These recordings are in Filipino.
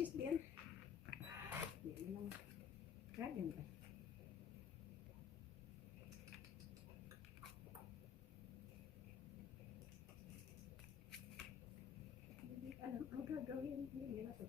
Which is din. Yan lang. Kain ba? Hindi alam ang gagawin. Hindi na ito.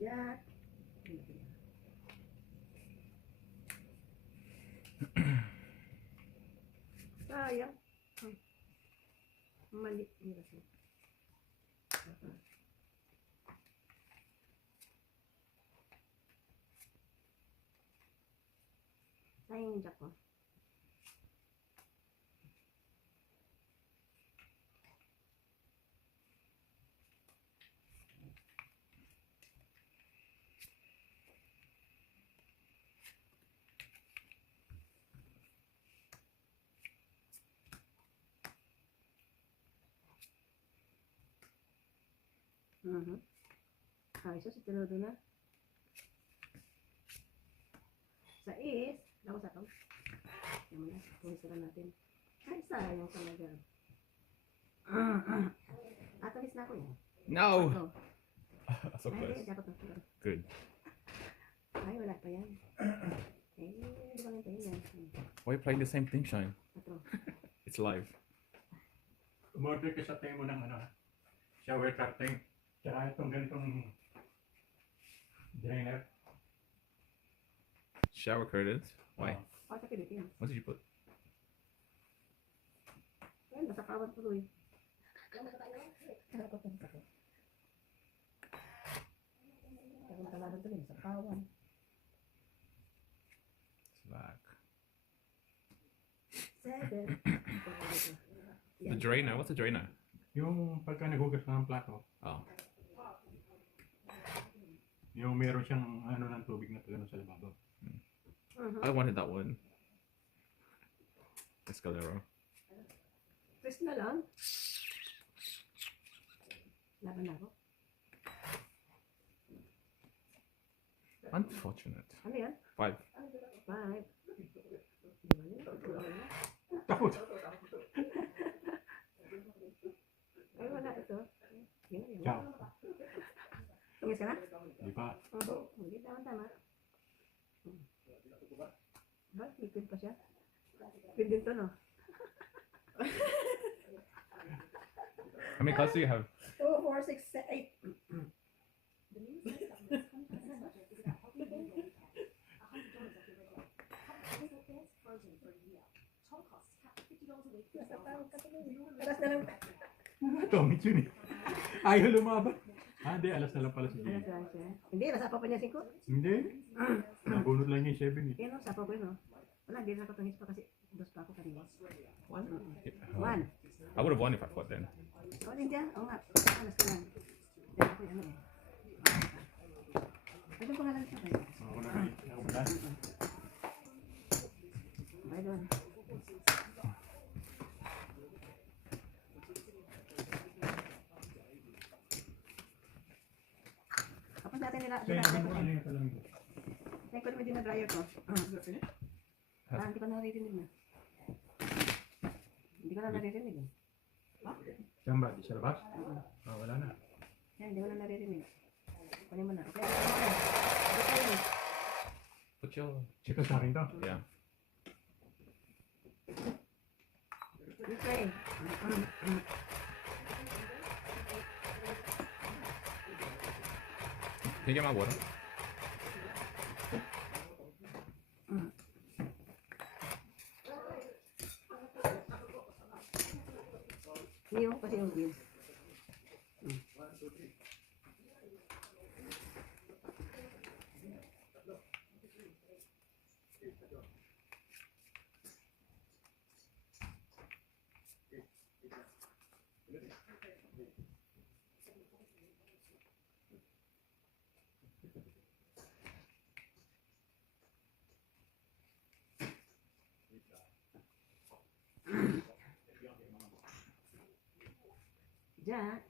Jack. Sayang. Mali. Hindi kasi. Sayang yung Jack ko. Ay, so si Tinudo na. Sa is, ako sa ito. Yan mo na, punisira natin. Ay, sayang talaga. Atalis na ako eh. No! Ito. So close. Ay, dapat ito. Good. Ay, wala pa yan. Eh, di ba ganito yan? Why are you playing the same thing, Shine? Ito. It's live. Umorder ka sa tayo mo ng shower curtain. Tsaka itong ganitong drainer. Shower curtains? Why? Oh, sa Philippines. What did you put? Ayun, nasa kawan po eh. Kung talaga ito sa kawan. Slack. 7. The drainer? What's a drainer? Yung pagka naghugas ng plato, Oh. yung meron siyang ng tubig na pagano sa lababo. I wanted that one. Escalero. Press na lang. Laban na ako. Unfortunate. Ano yan? 5. 5. Takot! Ay, wala ito. Yun, yun. Ciao. Tungis ka na? Di ba? Hindi, tama-tama. Ba, liquid pa siya. Liquid din to, no? How many cards do you have? 2, 4, 6, 8. Alas na lang. Tommy Chun eh. Ayaw lumaban. Hindi. Alas na lang pala si Alas Jimmy. na lang siya. Hindi, nasapa pa niya 5. Hindi. Nabunod lang niya yung 7 eh. Yan, no? Sapa ko yun, no? Wala, hindi na ako tungis pa kasi 2 pa ako kanina. 1. I would have won if I fought then. O, din dyan. O nga. Alas ka lang. Dyan ako yung ano eh. Pwede ko nga lang siya. Ako na kayo. Ako ba? Bye doon. Tapos natin nila. Kaya naman ko ano yung talang ito. Thank you naman din na dryer ko. Hindi ko naririnig na. Hindi ko na naririnig eh. Saan ba? Di sa labas? Wala na. Yan, hindi ko na naririnig. Kunin mo na. Okay, okay. Put your... Chika sa akin to. Yeah. Okay. Can you get my water? Hindi yung kasi yung view. sadya.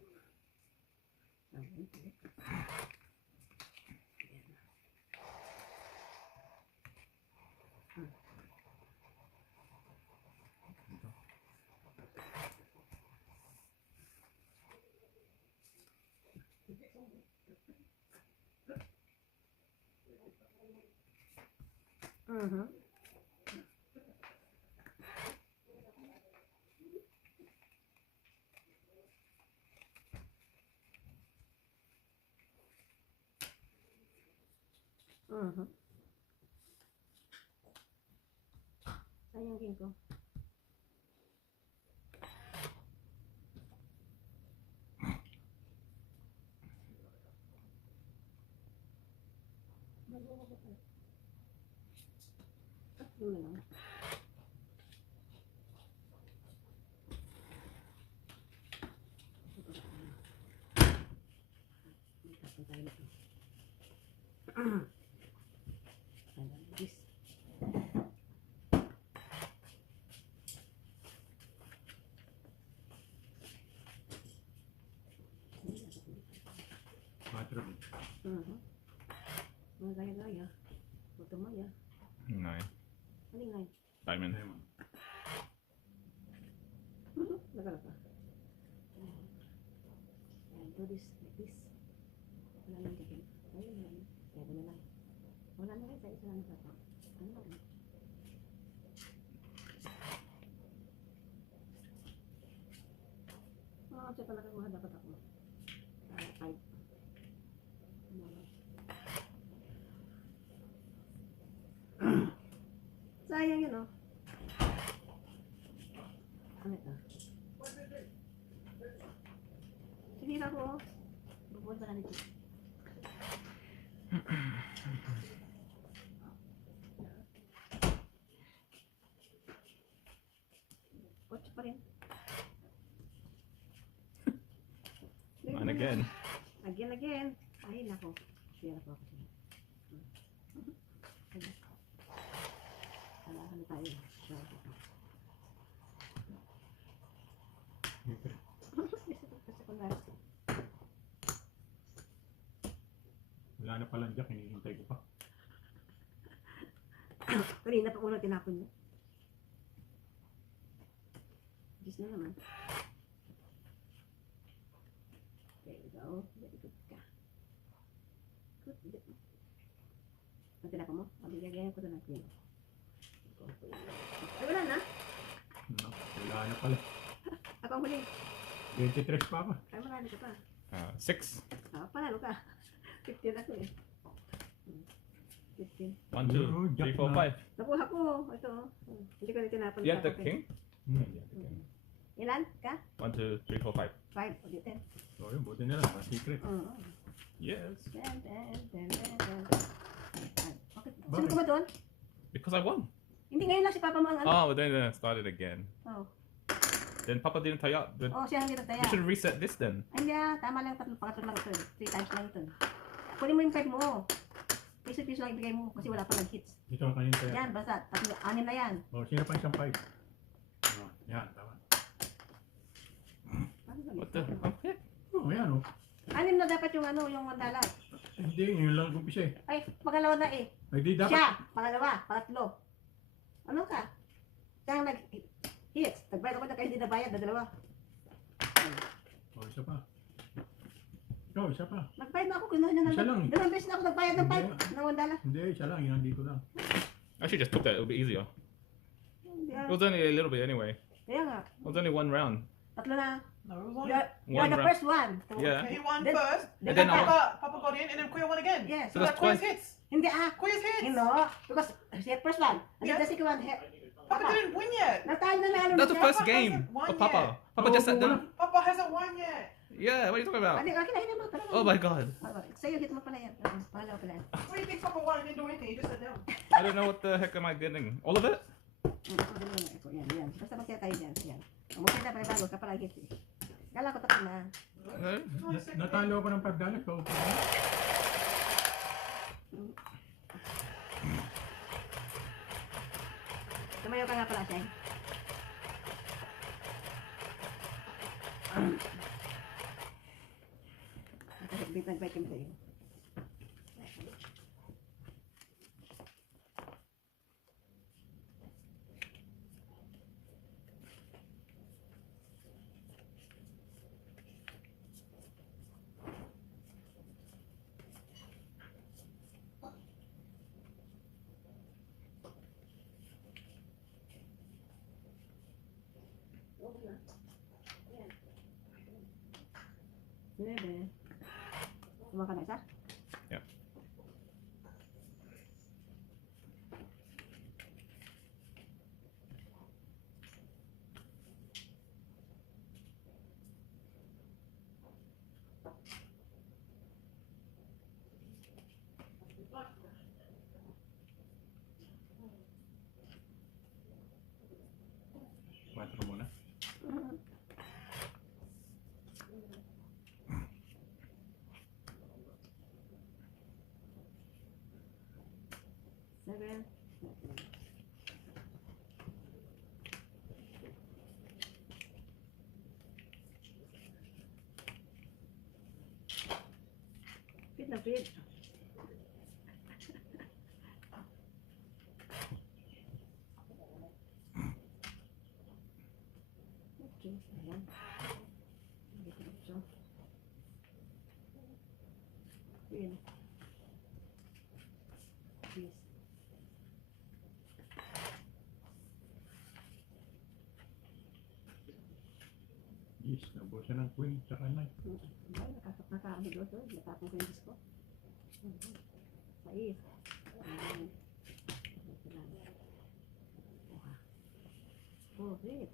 Sabon. Mhm. Mhm. Saan yung king ko? Yun na lang. This. Matro. Mga gaya-gaya. Buto mo ya. 9. Ano nga? Diamond. Laga-laga. And do this like this. Wala nang gagawin. Ayun na lang. Kaya na lang. Wala na rin sa isa lang sa ito. Ano ba? Siya talaga kuha dapat ako. Type. Sayang yun, oh. Ano ito? Sige na ko, oh. Bubuhat pa na nito. Kotse pa rin. And again. Again. Ay, nako. Sira po ako. Kailangan tayo. Wala na palang jack, hinihintay ko pa. Kanina pa unang tinapon niya. Diyos na naman. There we go. Very good ka. Good. Ang tinapon mo? Mabigyan ko na natin. Ay, wala na. No, wala na pala. Ako ang huli. 23 pa ako. Ay, marami ka pa. 6. Panalo ka. 15 ako eh. 15. 1, 2, 3, 4, 5. Nakuha ko. Ito. Hindi ko na tinapon. You have the king? Ilan ka? 1, 2, 3, 4, 5. 5. O, di 10. So yun, buti na lang. Secret. Oo. Yes. Okay. Sino ko ba doon? Because I won. Hindi ngayon lang si Papa mo ang ano. Oh, but then it started again. Oh. Then Papa didn't tie up. Then Oh, siya hindi nagtaya. we should reset this then. Ay, hindi tama lang, pangatlo lang ito. 3 times lang ito. Kunin mo yung 5 mo. Piso-piso lang ibigay mo kasi wala pa hits. Ito ang kanina tayo. Yan, basta. 6 na yan. Oh, sino pa isang 5? Oh, yan, tama. What the? Okay. Oh, yan oh. 6 na dapat yung ano, yung mandala. Hindi, yun lang umpisa eh. Ay, pangalawa na eh. Ay, di dapat. Siya, pangalawa, pangatlo. Ano ka? Siya ang nag-hits. Nagbayad ako na kayo hindi nabayad na dalawa. Oh, isa pa. Ikaw, isa pa. Nagbayad na ako, kinuha niya na. Isa lang. 2 beses na ako nagbayad ng 5. Hindi. Ng mandala. Hindi, isa lang. Yun, dito lang. I should just took that. It'll be easier. Hindi It was only a little bit anyway. Kaya nga. It was only 1 round. 3 na. No, it was on. You're the round. first one. Yeah. He won Then- first, And then then I- Papa got in, and then Kuya won again. Yes. So that's that Kuya's twice. hits. Hindi Kuya's hits. You know, because she had first one. And then Yeah. the second one, Papa didn't win yet. natalo na lalo That's the siya. first Papa game hasn't won for Papa. yet. Papa just sat down. Papa hasn't won yet. Yeah, what are you talking about? Hindi, okay na, hindi mo. Talaga. Oh my god. Sa'yo, hit mo pala yan. Pangalawa pala yan. What do you think Papa won and didn't do anything? He just sat down. I don't know what the heck am I getting. All of it? Yan. Basta magkaya tayo dyan. Yan. Umusin na pala bago ka pala hit. Kala ko tapos na. No. Natalo ako ng $5. So, Tumayo ka nga pala siya. Nag-bite kami sa'yo. Bebe. Tumakan ka na isa? Yep. Quattro muna. Seven. Fit na fit. Okay, ayan. Dito. Yun. Yes. Yes, nabusan ng queen. Tsaka na. Ay, nakaano doon. Natapon ko yung disco. Sais. Ayan. Ito lang. Oh, wait.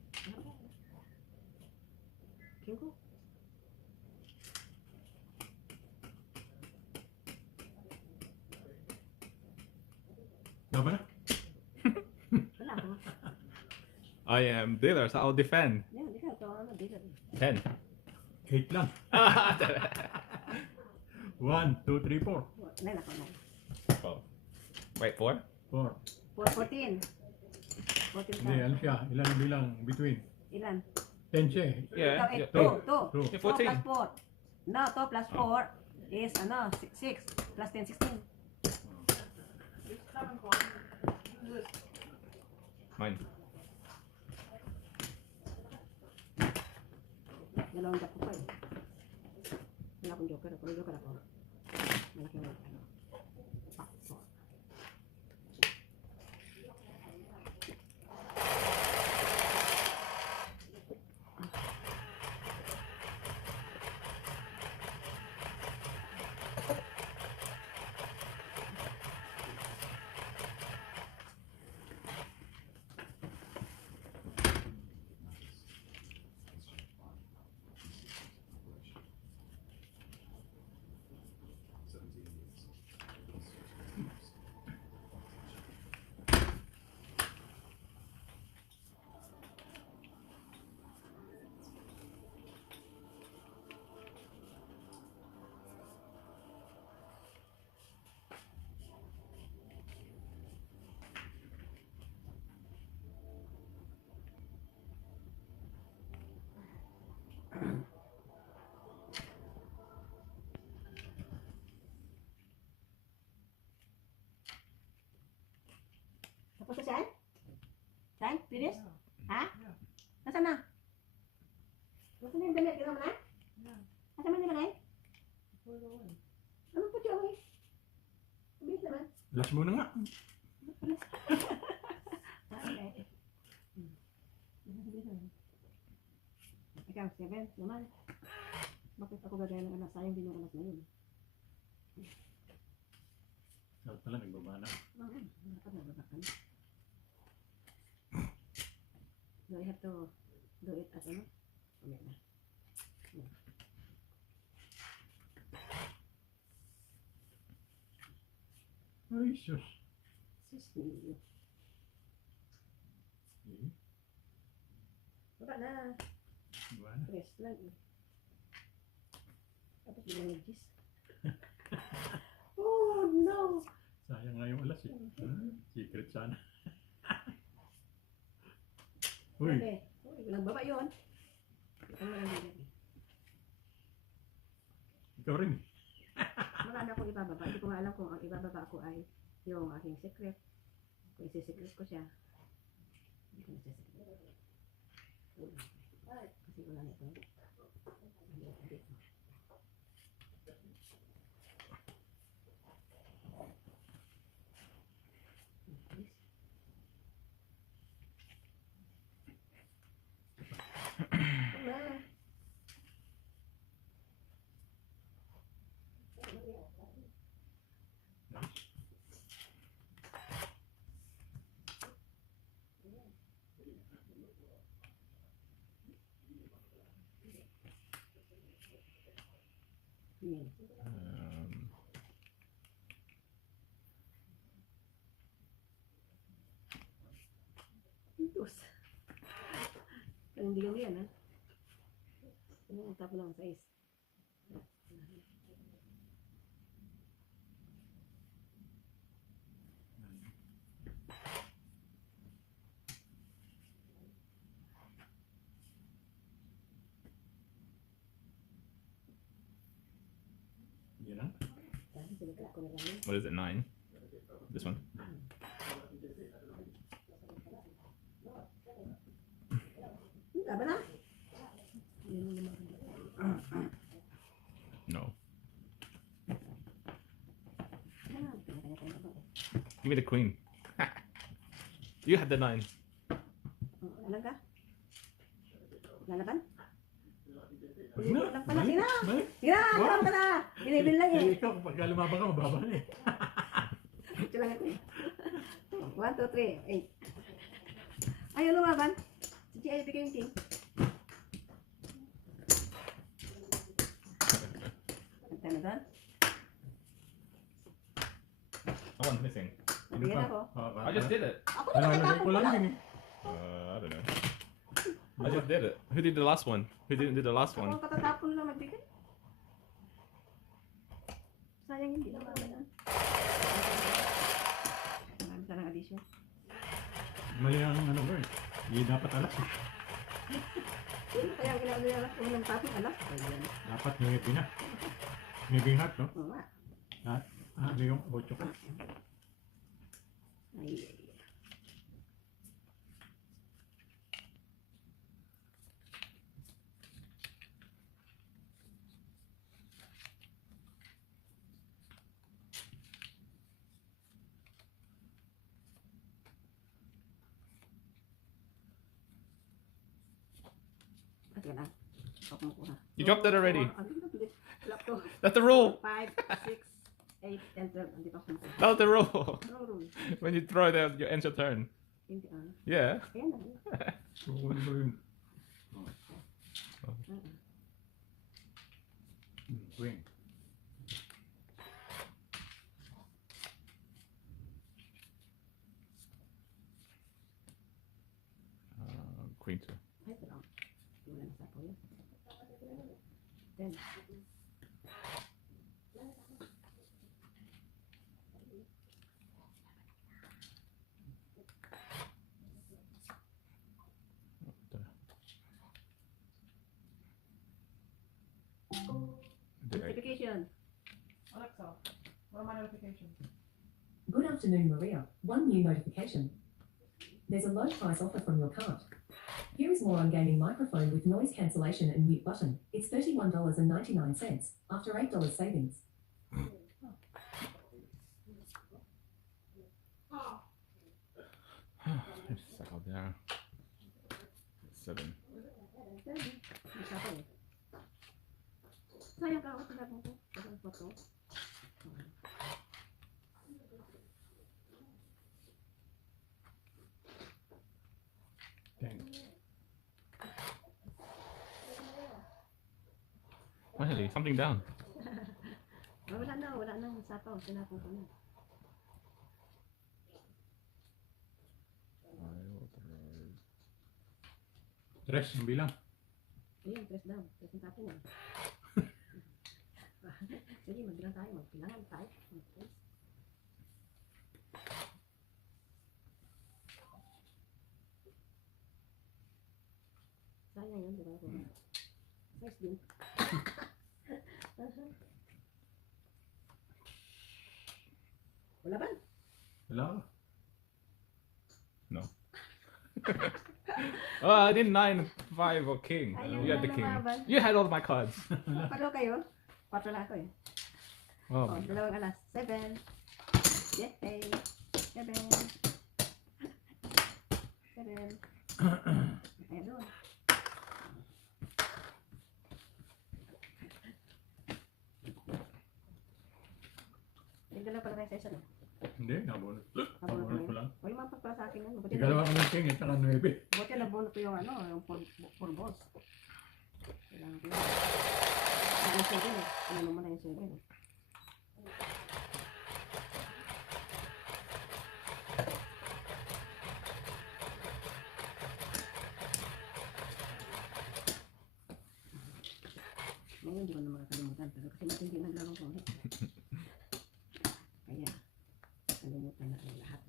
Kinko. Laban na. Wala ako. I am dealer, so I'll defend. Yan, di ka. Tawa na. Di ka. 10. 8 lang. 1, 2, 3, 4. Nine ako. Nine. Oh. Wait, 4? 4. 14. 14 Hindi, ka. ano siya? Ilan ang bilang between? Ilan? 10 siya eh. Yeah, Ikaw, yeah, 2. 2. 2. Yeah, 2 plus 14. 4. No, 2 plus 4 is ano, 6 plus 10, 16. This common one. This. Mine. Dalawang jack ko pa eh. Wala akong joker. Kung joker ako, malaki mo. Ano. Ah, so. Tapos na siya? Saan? Finish? Ha? Nasaan na? Nasaan na yung damit? Ginawa mo na? Nasaan mo nilagay? Ano po siya? Bilis naman. Last muna nga. Okay. Ikaw, 7 naman. Bakit ako gagaya ng anak? Sayang din yung anak na yun. Dapat pala nagbaba na. Do I have to do it as ano? Ulit na. Ay, sus. Sus, niyo. Eh, Baba na. diba na? Rest lang eh. Tapos bilang nag-gis. Oh no! Sayang nga yung alas eh. Secret sana. Uy, Okay. Uy, walang baba yun. Ikaw mo lang din. ikaw rin. kung ang ibababa ko ay yung aking secret. Kung isi-secret ko siya, hindi ko nasa-secret. Kasi wala na ito. Yan. Tus. Panindigan mo yan, ha? Ano ang tapo lang, size? Yan lang. Sabi, sinagkat ko na lang yun. What is it? 9. This one. Laban na? No. Give me the queen. You had the 9. Alam ka? Lalaban? Wag na. Lang pala, sina! Balik. Sina! Alam ka na! Binibil lang eh. Eh, ikaw, pagka lumabang ka, mababa na eh. Ito lang ito eh. 1, 2, 3, 8. Ayaw lumaban. Si G.I. bigay yung king. Ang na doon. Someone's missing. Nabigyan ako. I just did it. Ako na Nalalagay nakatapon ko lang pa. yun eh. I don't know. I just did it. Who did the last one? Who didn't do the last Ako one? ang katatapon lang magbigay. Sayang hindi na mabalan. Marami sanang addition. Mali ang ano ko eh. Hindi dapat alas eh. Kaya ang ginagawa nila unang tapon, alam. Ayan. Dapat maybe na. Maybe hat, no? Oo nga. Hat. Ah, ano yung 8 ko? Ay, ay, ay. Ito lang. Ako kumukuha. You dropped that already. Ano ba? Hindi. Lock to. That's the rule. 5, 6, 8, and 12. Hindi pa kumukuha. That was the rule. Wrong rule. When you throw it out, you end your turn. Hindi Yeah. Ayan na. So, ano ba yun? Queen. Queen 2. Ay, ito lang. Wala na sa po yun. 10. Notification. Alexa, what are my notifications? Good afternoon, Maria. One new notification. There's a low price offer from your cart. Here is more on gaming microphone with noise cancellation and mute button. It's $31.99 after $8 savings. It's out there. 7. Isa pa eh. Sayang ka ako talaga ko. Ito ang photo. Finally, something down. Wala na. Sapaw. Sinapong ko na. Tres, ang bilang. Ayun, 3 down. 3 ang tapon yan. Sige, magbilang tayo. Magbilangan tayo. Okay. Sayang yun, di ba? Nice din. Wala ba? Wala ka. Oh, I did 9, 5, or king. Ayun You had the na king. lumaban. You had all my cards. Paano kayo? 4 lang ako eh. Oh, Oh, dalawang alas. 7. Yay. 7. 7. Ayan doon. Yung dalawa pala tayo sa isa, no? Hindi, nabunot. Nabunot Nabunot ko mo lang. O yung mga pagpala sa akin yun. Buti Ikalawa ka ng king, at saka 9. buti nabunot ko yung ano, yung full boss. Kailangan ko yun. Ano yung 7 eh. Ano mo na yung 7 eh. Ngayon, hindi ko na makakalimutan. Pero kasi matindi naglaro ko eh. Kaya, kalimutan na ang lahat.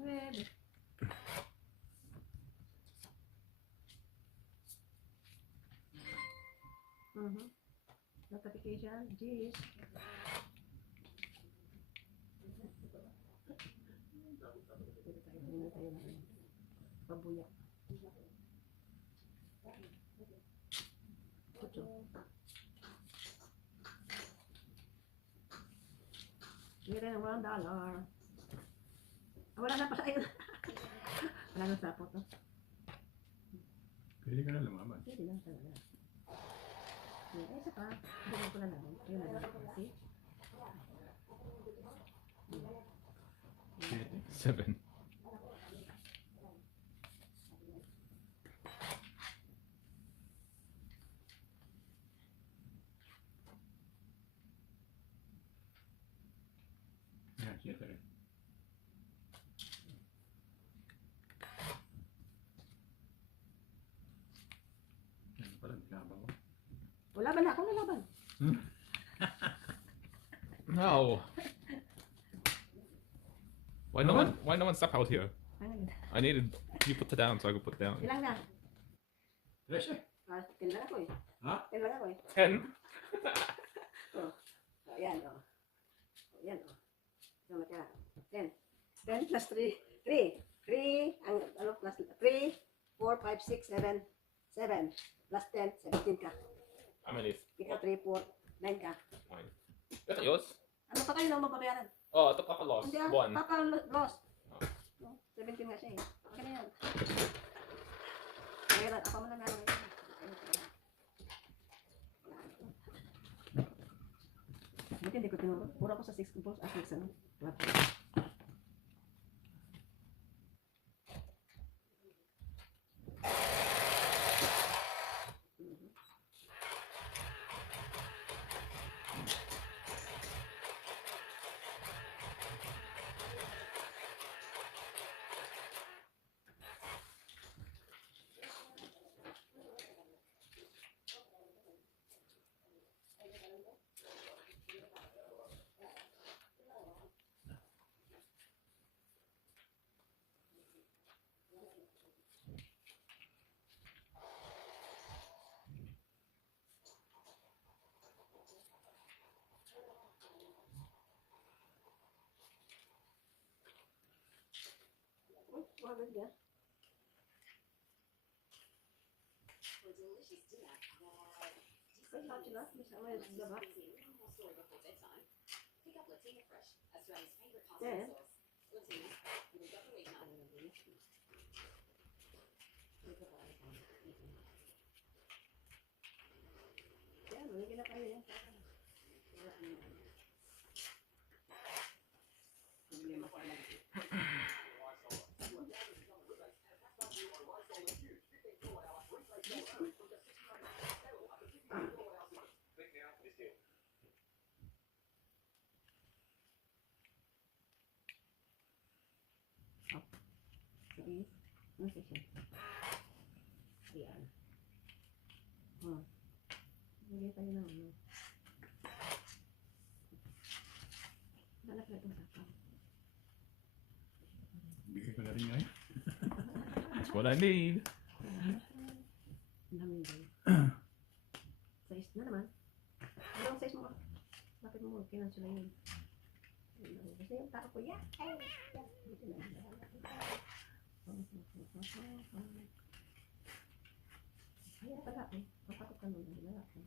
Nueve. Notification, jeez. Hindi tayo na pabuya. Ocho. Hindi rin ang $1. Wala na pa sa iyo. Wala na sa to. Pwede ka na lumaban. Pwede lang talaga. Isa pa. Hindi ko na lang. Yun na lang. See? 7. Yan, 7 rin. Yan pala, laban ko. Wala ba na akong lalaban? No. Why no one step out here? I needed you put it down so I could put it down. Ilang na? 13. 10 lang ako eh. Ha? 10 lang ako eh. 10. Ayan o. Ayan o. So, matira. 10. 10 plus 3. 3. 3. Ang ano plus 3. 4, 5, 6, 7. 7. Plus 10. 17 ka. How many? Ikaw 3, 4. 9 ka. Mine. Is that yours? Ano pa kayo na mababayaran? Oh, I thought Papa lost. Hindi ah. 1. Papa lost. No? 17 nga siya eh. Okay na yan. Bayaran. Ako mo na nga. Buti hindi ko tinuro. Pura ko sa 6 balls at 6 ano. Club. Maganda yan. Ay, lahat sila. Bisa mo yung lahat. Then, yan, magiging na kayo yan. Problema pa lang. section. Ayan. Oh. Bigay tayo ng ano. Hanap na itong sapaw. Bigay ko na rin ngayon. That's what I need. Ang dami din. Size na naman. Anong size mo? Bakit mo? Kinansyo na yun. Kasi yung tao ko, yeah. Ay, yeah. Ay, taga eh. Papatok ka nung lalaki.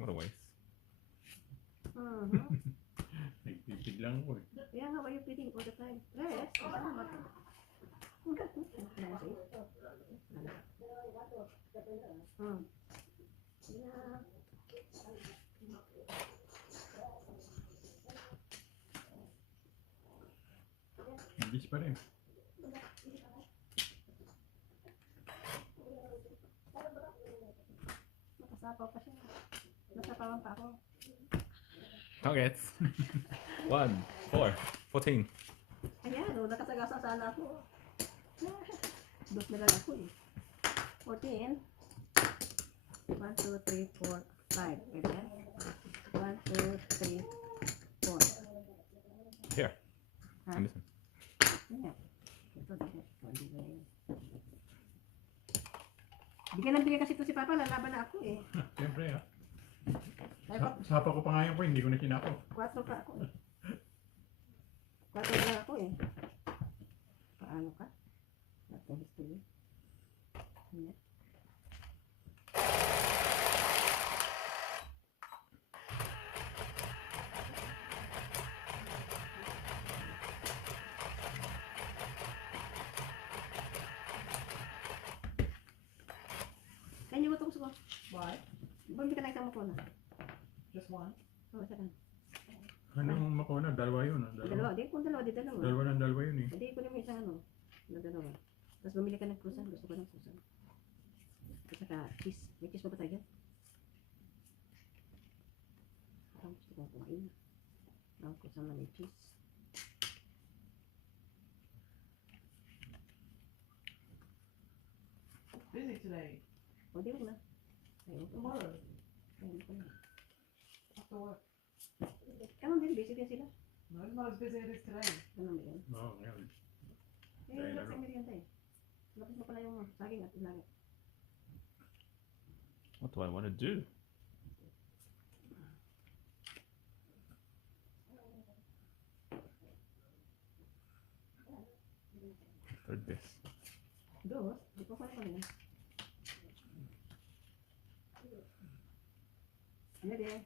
What a waste. Nagpipid lang ko eh. Kaya nga, why you feeding all the time? Stress. Kasama ba? Yeah. English pa rin. Nakasapaw pa siya. Nasapawan pa ako. Nuggets. 1, 4, 14. Ayan, nakasagasa sana ako. Dos na lang ako eh. 14. 1, 2, 3, 4, 5. Pwede yan? 1, 2, 3, 4. Here. Ha? And this one. Ayan. Ito, dito. Pwede ba yun? Bigyan ng bigyan kasi ito si Papa, lalaban na ako eh. Siyempre ah. Ay, Sapa ko pa nga yun ko, hindi ko na sinapa. 4 pa ako eh. 4 lang ako eh. Paano ka? Natin history. Ayan. Kanya mo itong suko. Why? Bumili ka na isang mako na. Just one? Oo, isa lang. Anong makona? Dalawa yun ah. Dalawa. Di, kung dalawa, di dalawa. Dalawa yun eh. Hindi ko naman isang ano. Na dalawa. Tapos bumili ka ng krusan. Gusto ko ng krusan. At saka cheese. May cheese pa ba tayo dyan? Parang gusto ko kumain. Ang krusan na may cheese. Busy today. O, di ko na. Ayun ko. Tomorrow. Ayun ko na. After work. Kaman din, busy din sila. No, it's not as busy as it is today. Ganun ba yun? Oo, ngayon. Eh, Dahil wala ano? sa merienda eh. Lapis mo pala yung saging at ilaga. What do I want to do? Third base. Dos? Di ko kaya pala yan. Ano din?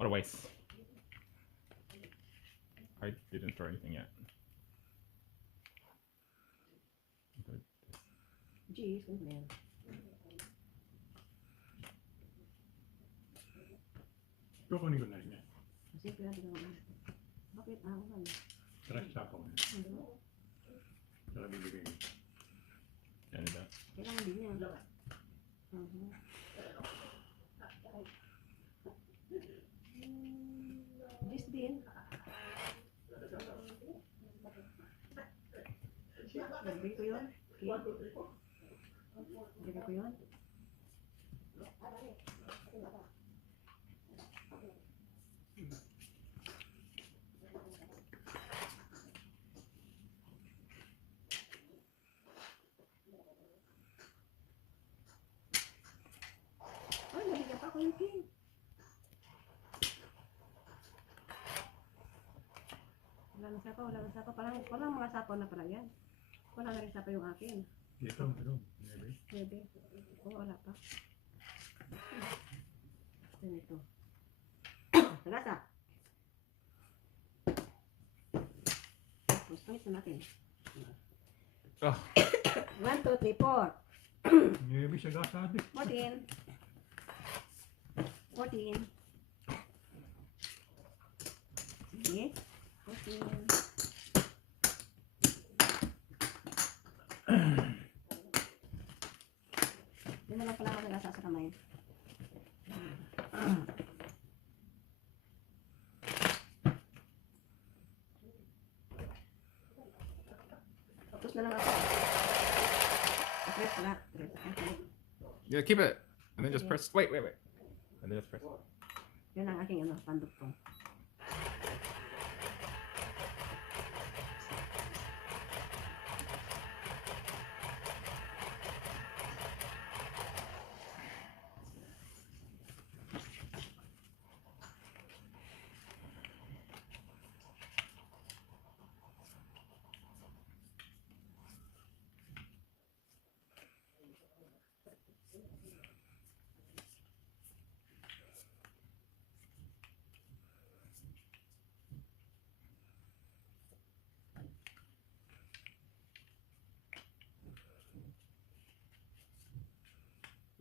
What a waste. I didn't throw anything yet. Jeez, ano ba yan? Kukunin ko na rin yan. Kasi kaya di naman. Bakit? Ako man. Tara, sapa ko na. Tara, bibigay ko. Yan that. Kailangan din yan. Jeez din. Lagay ko yun. Lagay ko yun. Ay, nabigyan pa ako yung king. Wala nang sapaw, wala nang sapaw. Parang mga sapaw na pala yan. Wala na rin sapaw yung akin. Dito, pero. Maybe. Pwede. Oo, wala pa. Yan ito. Sagasa. Tapos, pangit na natin. Oh. 1, 2, 3, 4. Maybe siya gasado. 14. 14. Sige. 14. Yun na lang pala ako nagasa sa kamay. Tapos na lang ako. Press pala. Yeah, keep it. And then just press. Wait. And then just press. Yun ang aking ano, pandugtong.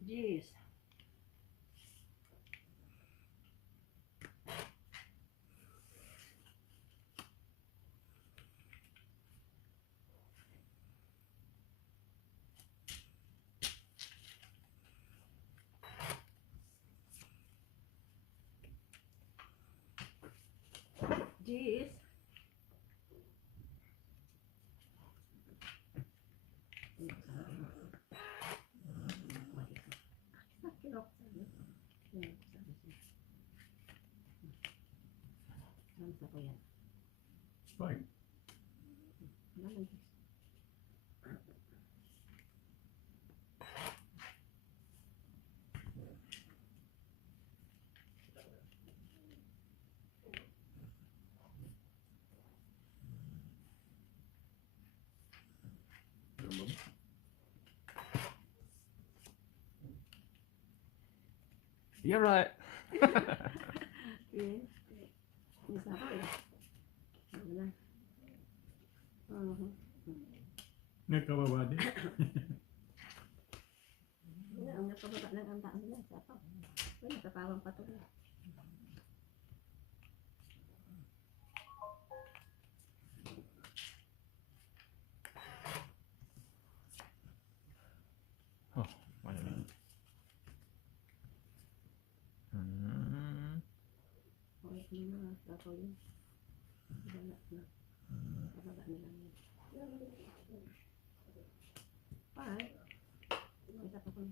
Jeez. Jeez. Fine. You're right. Isa pa eh. Wala. Nagkababa din. Ang nakababa lang ang daan nila. Isa pa. Wala, nakapawang pa ito. Why not? Mm. Okay, na. Ako yun. Wala na. Kababa na lang yun. Bye. Isa pa ko.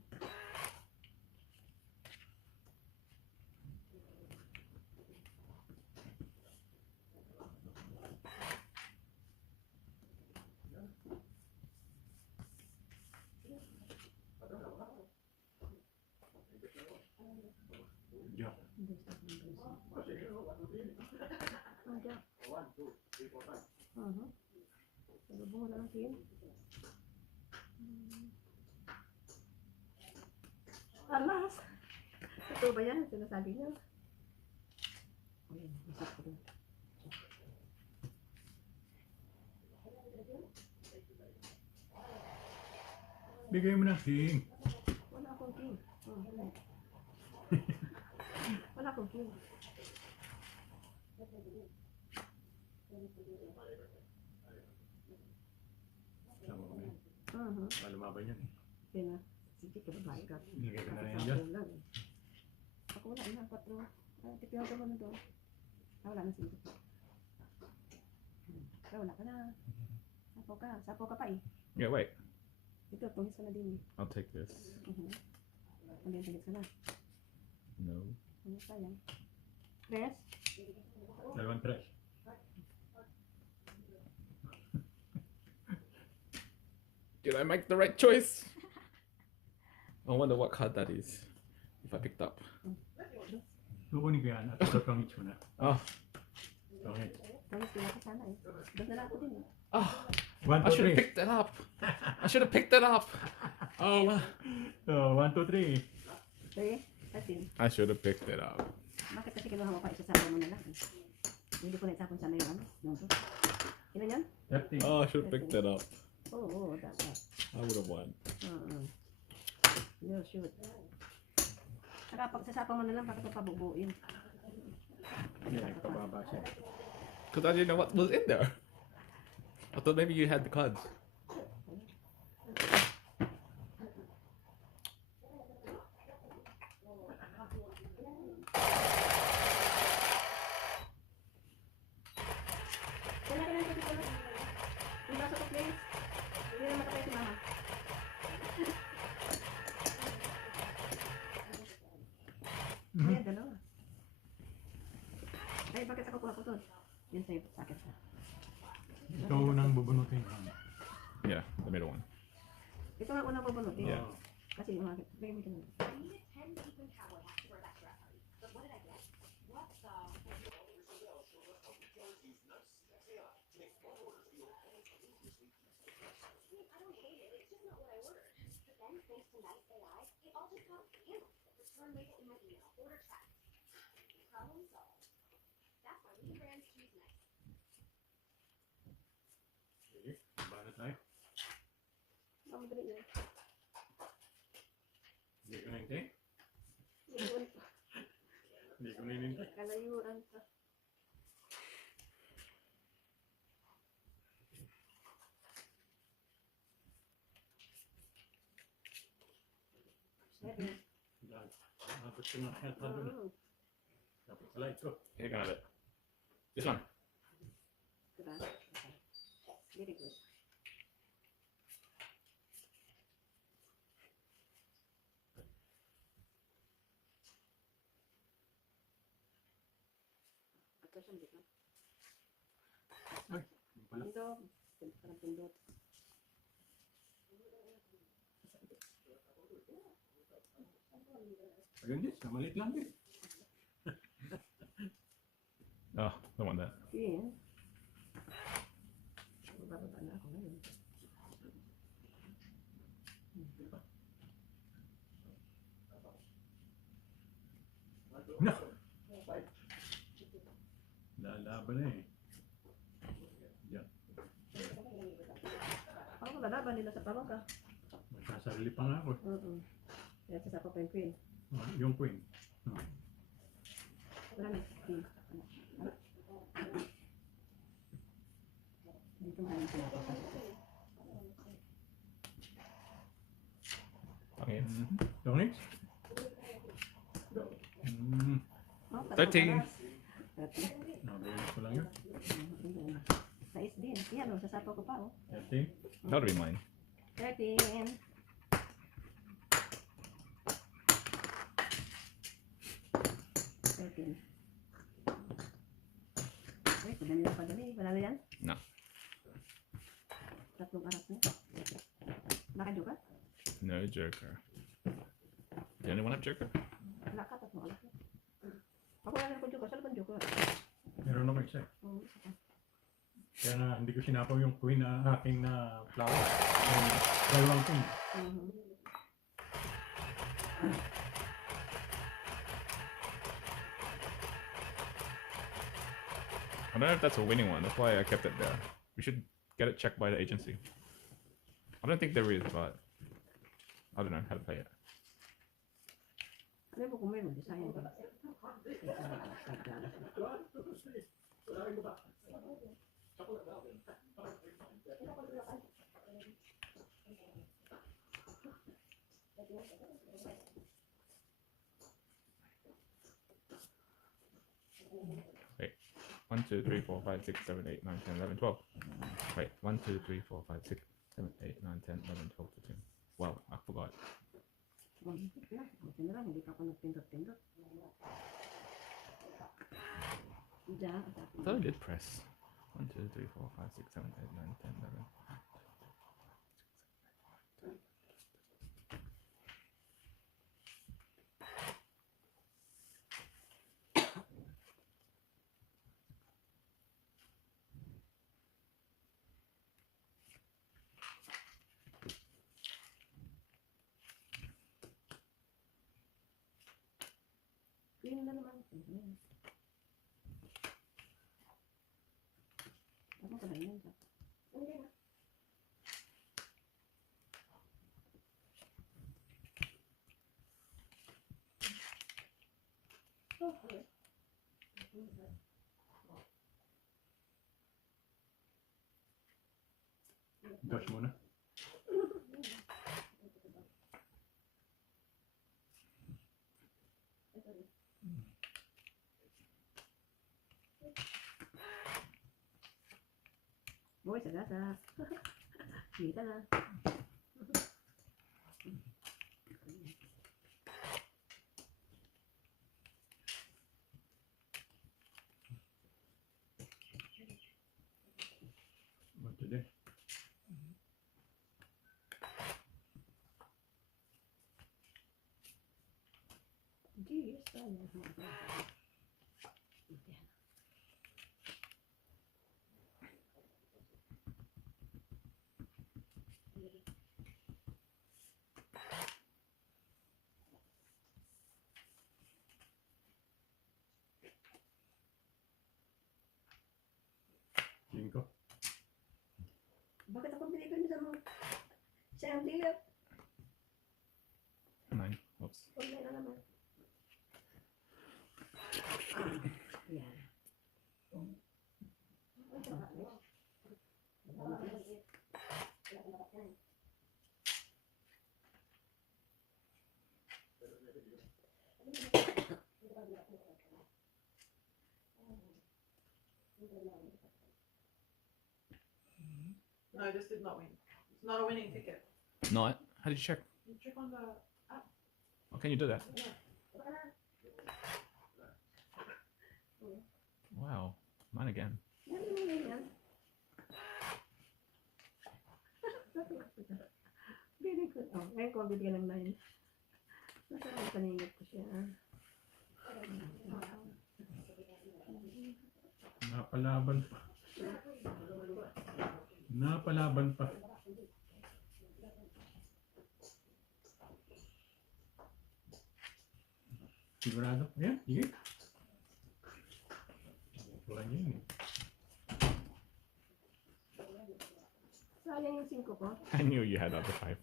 Yeah. Salubungan na natin. Alas! Ito ba yan? Sinasabi niyo? Ayun, masak ko din. Bigay mo ng king. Wala akong king. Wala. Wala akong king. Sama mo na yun. Lumaban yun. Kaya na, sige ka babae ka. Bigay ko na rin Ako dyan. lang eh. Ako wala na, 4. Tipihan ka mo na doon. Wala na sige. Wala ka na. Sapo ka pa eh. Yeah, wait. Ito, tungis ka na din eh. I'll take this. Tungis ka na. No. Ano sayang? Press? Dalawang tres. Did I make the right choice? I wonder what card that is. If I picked up. Kukunin ko yan at ito pang itsuna. Oh. Okay. Tungis ka na sana eh. Doon na lang ako din eh. Oh. 1, I 2, should have 3. picked it up. I should have picked it up. Oh. So, 1, 2, 3. Sige, atin. I should have picked it up. Bakit kasi kinuha mo pa isasama mo na lang eh. Hindi ko na isapon sana yung ano. Yung to. Ilan yan? 30. Oh, I should have picked it up. Oo, dapat. I would have won. No, shoot. Saka pag sasapang mo na lang, bakit ito pabubuin? Hindi, pababa siya. Because I didn't know what was in there. I thought maybe you had the cards. ako doon. Yun sa'yo, sa akin. Ikaw nang bubunutin. Yeah, the middle one. Ito nga unang bubunutin. Yeah. Kasi yung akin. Bigyan mo ito muna. Sige, bala tayo. Ang madali yan. Hindi ko na hintay. Yun, Hindi ko na hinintay. kalayuan ka. Seven. Dapat ko na kaya doon. Mm. Dapat pala ito. You can have it. This one. Diba? Okay. Very good. Ito siya, di ba? Ay, hindi pala. Ito, parang pindot. Ayun din, sa maliit lang din. Oh, don't want that. Yun. Bababa na ako ngayon. No! Lalaban na eh. Yan. Ako lalaban nila sa pamangka. Magsasarili pa nga ako. Kaya sasapa pa yung queen. Yung queen. Wala na. Queen. Dito nga yung pinapapa. Okay. Donix? Oh, 13. 13. Nabilis ko lang yun. Sais din. Yan o, sasapa ko pa o. 13. That would be mine. 13. Ay, padali na padali. Panalo yan? No. Tatlong arat na. Nakajoke ka? No joker. Did anyone have joker? Wala ka, tatlong arat na. Ako wala na ko joke. Saan ba joke? Meron ako isa. Oo, isa pa. Kaya na hindi ko sinapaw yung queen na aking na flower. Yung dalawang queen. I don't know if that's a winning one. That's why I kept it there. We should get it checked by the agency. I don't think there is, but I don't know how to play it. Ano mo kung meron? Sayang ka. Wait. 1, 2, 3, 4, 5, 6, 7, 8, 9, 10, 11, 12. Wait. 1, 2, 3, 4, 5, 6, 7, 8, 9, 10, 11, 12, 13. Wow, I forgot. Buti na lang, hindi pa ako nagpindot-pindot. Diyan, at I thought I did press. 1, 2, 3, 4, 5, 6, 7, 8, 9, 10, 11. Queen na naman. Ako pala yun. Hindi na. Dodge muna. Boy, sagasa. Kita na. Yes, ano. Cinco. Bakit ako binibili sa mga siyang dealer? 9. Oops. Online na naman. Yan. No, this did not win. It's not a winning ticket. No, how did you check? You check on the app. How can you do that? Wow. Mine again. Yan, yan, yan. Very good. Oh, ngayon ko bibigyan ng 9. Masarap paningit ko siya. Napalaban pa. Napalaban pa. Sigurado? Ayan, sige. Walang yun eh. Sayang yung 5 ko. I knew you had other 5.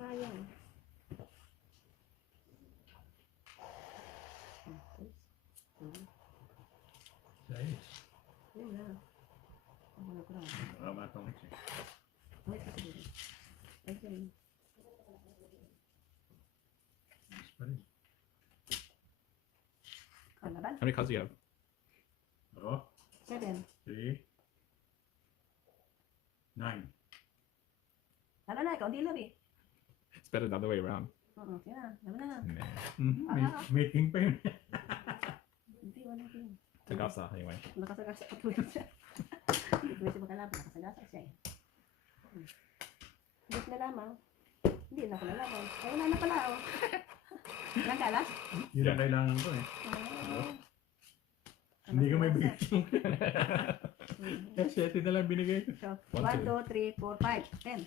Sayang. Sayos. Yun na. Ano ko lang. Tama itong isa. Ay, kasi dito. Ay, sorry. Ayos pa rin. Kalaban? How many cards do you have? Ako, 7. 3, 9. Ano na, ikaw dealer eh. It's better the other way around. Oo, kaya. Laban na. Nah. May king pa yun. Hindi, wala ko yun. Tagasa, anyway. Nakasagasa ako tulog siya. Hindi ko siya makalaban. Nakasagasa siya eh. Hindi na lamang. Hindi na ako nalaman. Ay, wala na pala oh. Ilang kalas? Yun ang kailangan ko eh. Ah. Hindi ka may bigay. Kasi 7 na lang binigay ko. So, 1, 1, 2, 3, 4, 5, 10.